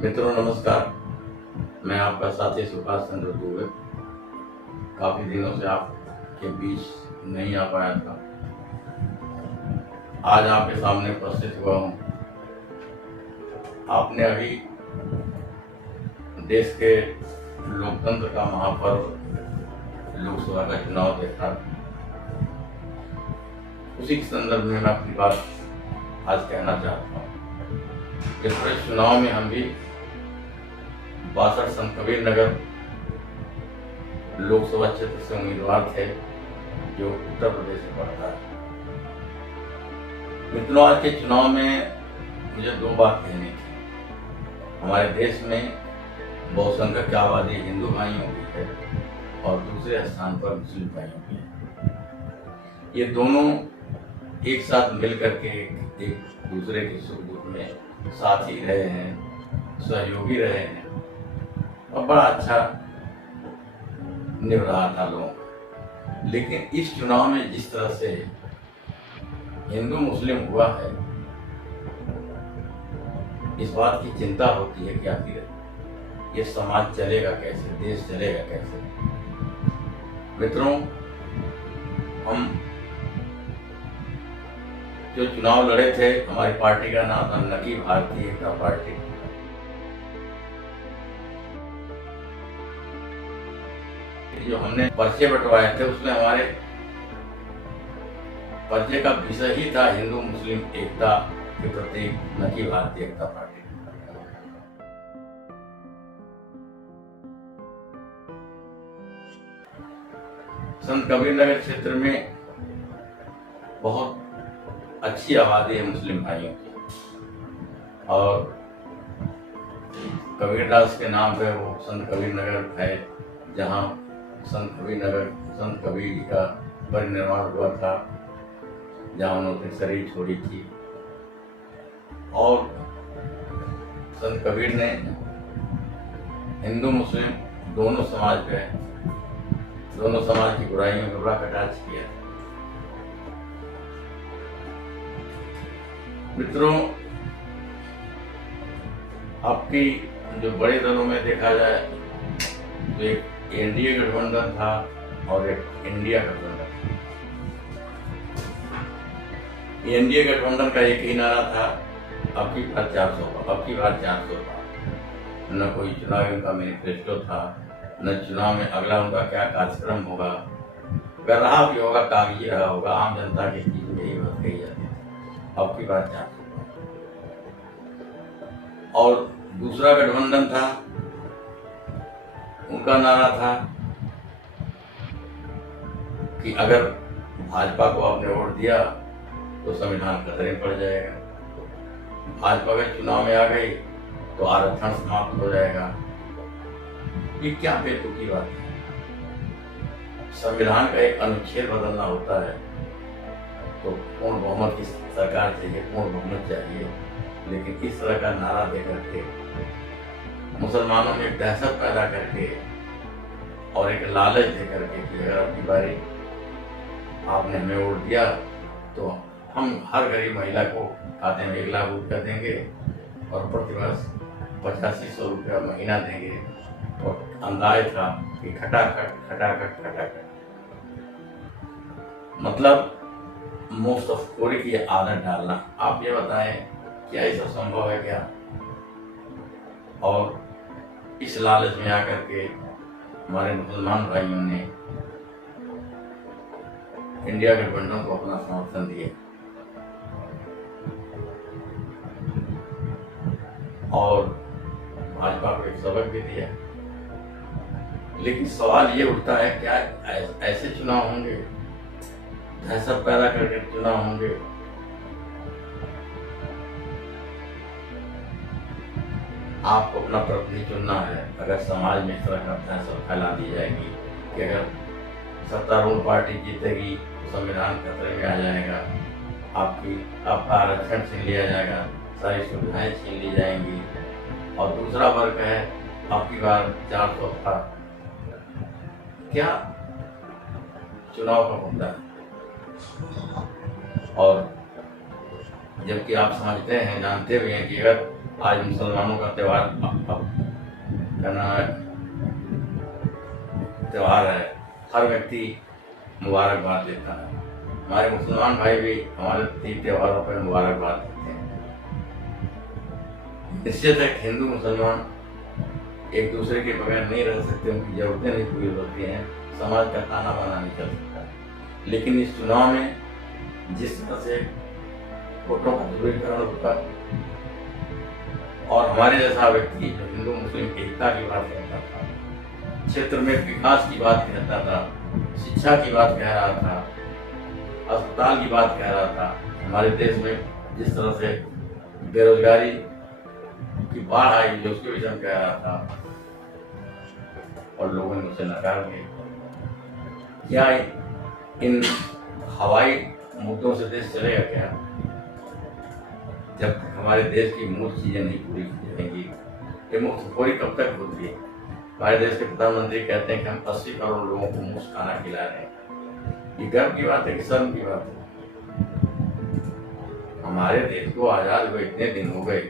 मित्रों नमस्कार। मैं आपका साथी सुभाष चंद्र दुबे। काफ़ी दिनों से आपके बीच नहीं आ पाया था। आज आपके सामने उपस्थित हुआ हूँ। आपने अभी देश के लोकतंत्र का महापर्व लोकसभा का चुनाव देखा। उसी के संदर्भ में मैं अपनी बात आज कहना चाहता हूँ। इस पूरे चुनाव में हम भी 62 संत कबीर नगर लोकसभा क्षेत्र से उम्मीदवार थे, जो उत्तर प्रदेश में पड़ता है। मित्रों, आज के चुनाव में मुझे दो बात कहनी थी। हमारे देश में बहुसंख्यक आबादी हिंदू भाइयों की है और दूसरे स्थान पर मुस्लिम भाइयों की है। ये दोनों एक साथ मिल करके एक दूसरे के सुख दुख में साथी रहे हैं, सहयोगी रहे हैं और बड़ा अच्छा निभ रहा था लोग। लेकिन इस चुनाव में जिस तरह से हिंदू मुस्लिम हुआ है, इस बात की चिंता होती है कि आखिर ये समाज चलेगा कैसे, देश चलेगा कैसे। मित्रों, हम जो चुनाव लड़े थे, हमारी पार्टी का नाम था नकी भारतीय एकता पार्टी। जो हमने पर्चे बंटवाए थे, उसमें हमारे पर्चे का विषय ही था हिंदू मुस्लिम एकता के प्रतीक नकी भारतीय एकता पार्टी। संत कबीर नगर क्षेत्र में बहुत अच्छी आबादी है मुस्लिम भाइयों की, और कबीरदास के नाम पे वो संत कबीर नगर है, जहाँ संत कबीर जी का परिनिर्वाण हुआ था, जहाँ उन्होंने शरीर छोड़ी थी। और संत कबीर ने हिंदू मुस्लिम दोनों समाज की बुराइयों में बड़ा कटाक्ष किया। मित्रों, आपकी जो बड़े दलों में देखा जाए तो एक एनडीए गठबंधन था और एक इंडिया गठबंधन। एनडीए गठबंधन का एक ही नारा था, अब की बार 400 पार। न कोई चुनाव उनका मैनिफेस्टो था, न चुनाव में अगला उनका क्या कार्यक्रम होगा। अगर रहा भी होगा, कागजी रहा होगा, आम जनता के बीच में यही बात कही जाती थी, अब की बार 400 पार। और दूसरा गठबंधन था, उनका नारा था कि अगर भाजपा को आपने वोट दिया तो संविधान खतरे में पड़ जाएगा, भाजपा अगर चुनाव में आ गई तो आरक्षण समाप्त हो जाएगा। ये क्या बेतुकी बात है। संविधान का एक अनुच्छेद बदलना होता है तो पूर्ण बहुमत की सरकार चाहिए, पूर्ण बहुमत चाहिए। लेकिन इस तरह का नारा देकर के मुसलमानों में दहशत पैदा करके और एक लालच दे करके कि अगर अपनी बारी आपने हमें वोट दिया तो हम हर गरीब महिला को खाते में 1 लाख रुपया देंगे और प्रतिवर्ष 8500 रुपया महीना देंगे। और अंदाज था कि खटाखट मतलब मुफ्तखोरी की आदत डालना। आप ये बताएं, क्या ये सब संभव है क्या? और इस लालच में आकर के हमारे मुसलमान भाइयों ने इंडिया गठबंधन को अपना समर्थन दिया और भाजपा को एक सबक भी दिया। लेकिन सवाल ये उठता है, क्या ऐसे चुनाव होंगे, दहशत पैदा करके चुनाव होंगे? आपको अपना प्रतिनिधि चुनना है। अगर समाज में इस तरह का दहशत फैला दी जाएगी कि अगर सत्तारूढ़ पार्टी जीतेगी तो संविधान खतरे में आ जाएगा, आपका आरक्षण छीन लिया जाएगा, सारी सुविधाएं छीन ली जाएंगी, और दूसरा वर्ग है आपकी बार 400 पार। क्या चुनाव का मुद्दा है। और जबकि आप समझते हैं, जानते भी हैं कि अगर आज मुसलमानों का त्योहार है, हर व्यक्ति मुबारकबाद देता है। हमारे मुसलमान भाई भी हमारे तीन त्योहारों पर मुबारकबाद देते हैं। निश्चित है हिंदू मुसलमान एक दूसरे के बगैर नहीं रह सकते, उनकी जरूरतें नहीं पूरी होती हैं, समाज का खाना बना नहीं चल सकता। लेकिन इस चुनाव में जिस तरह से वोटों का ध्रुवीकरण होता और हमारे जैसा व्यक्ति जो हिंदू मुस्लिम एकता की बात कहता था, क्षेत्र में विकास की बात कहता था, शिक्षा की बात कह रहा था, अस्पताल की बात कह रहा था, हमारे देश में जिस तरह से बेरोजगारी की बाढ़ आई जो उसके विषय में कह रहा था और लोगों ने उसे नकार दिया। क्या इन हवाई मुद्दों से देश चलेगा क्या? जब तक हमारे देश की मूल चीजें नहीं पूरी की जाएंगी, ये मुफ्तखोरी कब तक होती है? हमारे देश के प्रधानमंत्री कहते हैं कि हम 80 करोड़ लोगों को मुफ्त खाना खिला रहे हैं। ये गर्व की बात है कि शर्म की बात है? हमारे देश को आजाद हुए इतने दिन हो गए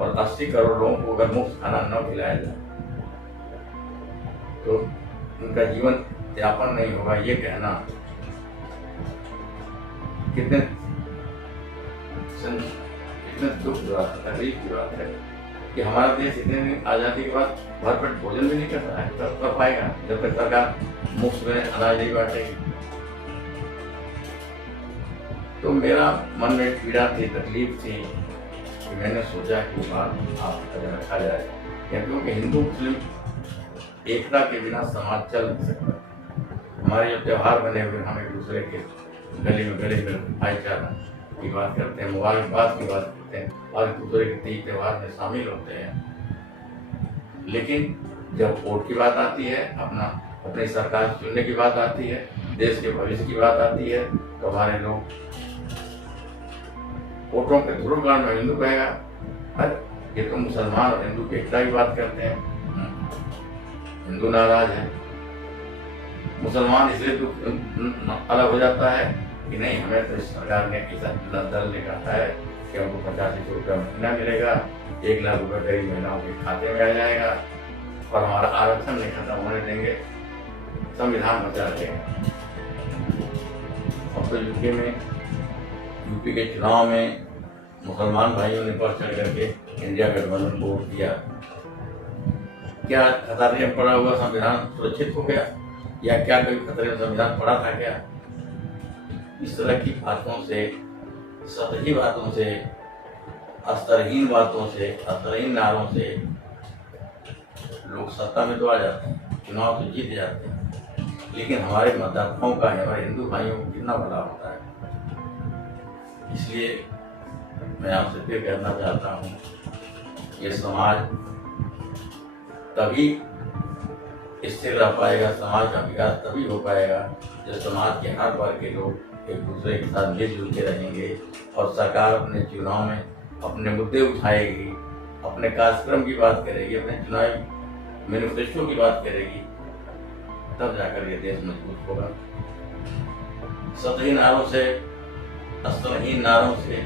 और 80 करोड़ लोगों को अगर मुफ्त खाना न खिलाया जाए तो उनका जीवन यापन नहीं होगा। ये कहना कितने दुख की बात है, तकलीफ की बात है कि हमारा देश इतने दिन आजादी के बाद भरपेट भोजन भी नहीं कर रहा है। कर पाएगा जब तक सरकार मुफ्त में अनाज नहीं बांटेगी। तो मेरा मन में पीड़ा थी, तकलीफ थी कि मैंने सोचा कि बात आप रखा जाए, क्योंकि हिंदू मुस्लिम एकता के बिना समाज चल नहीं सकता। हमारे जो त्योहार बने हुए, हम एक दूसरे के गले में भाईचारा की बात करते हैं, मुबारकबाद की बात करते हैं और एक दूसरे के तीज त्योहार में शामिल होते हैं। लेकिन जब वोट की बात आती है, अपनी सरकार चुनने की बात आती है, देश के भविष्य की बात आती है, तो हमारे लोग वोटों के ध्रुवीकरण में हिंदू कहेगा, अरे ये तो मुसलमान और हिंदू की एकता की बात करते हैं। हिंदू नाराज है, मुसलमान इसलिए अलग हो जाता है कि नहीं, हमें तो इस सरकार ने दल ने कहा है कि हमको 85 रुपया महीना मिलेगा, 1 लाख रुपये गरीब महिलाओं के खाते में आ जाएगा और हमारा आरक्षण नहीं खत्म होने देंगे, संविधान बचा देंगे। और तो यूपी के चुनाव में मुसलमान भाइयों ने बढ़ चढ़ करके इंडिया गठबंधन को वोट दिया। क्या खतरे में पड़ा हुआ संविधान सुरक्षित हो गया या क्या कभी खतरे में संविधान पड़ा था क्या? इस तरह की बातों से, सतही बातों से, अस्तरहीन बातों से, अस्तरहीन नारों से लोग सत्ता में तो आ जाते हैं, चुनाव तो जीत जाते हैं, लेकिन हमारे मतदाताओं का, हमारे हिंदू भाइयों को कितना भला होता है। इसलिए मैं आपसे फिर कहना चाहता हूँ, ये समाज तभी स्थिर रह पाएगा, समाज का विकास तभी हो पाएगा जब समाज के हर वर्ग के लोग एक दूसरे के साथ मिलजुल के रहेंगे और सरकार अपने चुनाव में अपने मुद्दे उठाएगी, अपने कार्यक्रम की बात करेगी, अपने चुनावी मैनिफेस्टो की बात करेगी, तब जाकर ये देश मजबूत होगा। सतही नारों से, अस्त्रहीन नारों से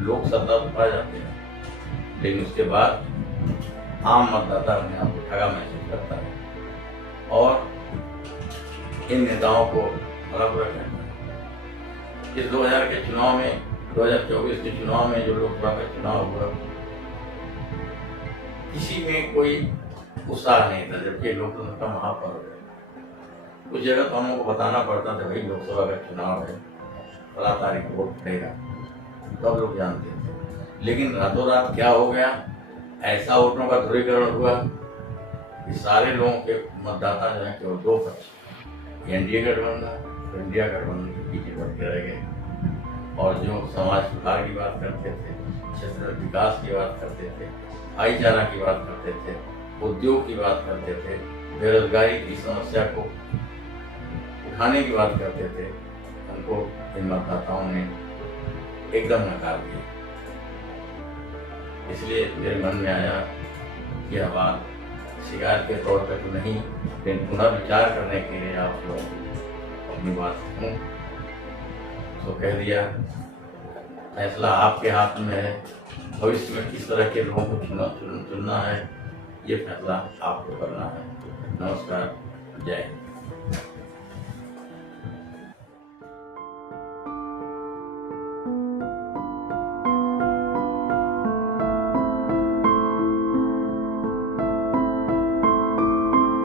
लोग सत्ता पा जाते हैं, लेकिन उसके बाद आम मतदाता अपने आप को ठगा महसूस करता है और इन नेताओं को भला बुरा कहता है। इस 2000 के चुनाव में, 2024 के चुनाव में जो लोकसभा का चुनाव हुआ, किसी में कोई उत्साह नहीं था, जबकि लोकतंत्र का महापर्व है। उस जगह तो हम लोग को बताना पड़ता था, भाई लोकसभा का चुनाव है, 15 तारीख को वोट पड़ेगा, तब लोग जानते थे। लेकिन रातों रात क्या हो गया, ऐसा वोटों का ध्रुवीकरण हुआ कि सारे लोगों के मतदाता जो है केवल 2 पक्ष, एनडीए गठबंधन, इंडिया गठबंधन के पीछे बढ़ के रह गए। और जो समाज सुधार की बात करते थे, क्षेत्र विकास की बात करते थे, भाईचारा की बात करते थे, उद्योग की बात करते थे, बेरोजगारी की समस्या को उठाने की बात करते थे, उनको इन मतदाताओं ने एकदम नकार दिया। इसलिए मेरे मन में आया कि यह बात शिकायत के तौर पर तो नहीं, लेकिन पुनर्विचार करने के लिए आप लोग अपनी बात सुनूं तो कह दिया। फैसला आपके हाथ में है। भविष्य में किस तरह के लोगों को चुनना है, ये फैसला आपको करना है। नमस्कार, जय हिंद।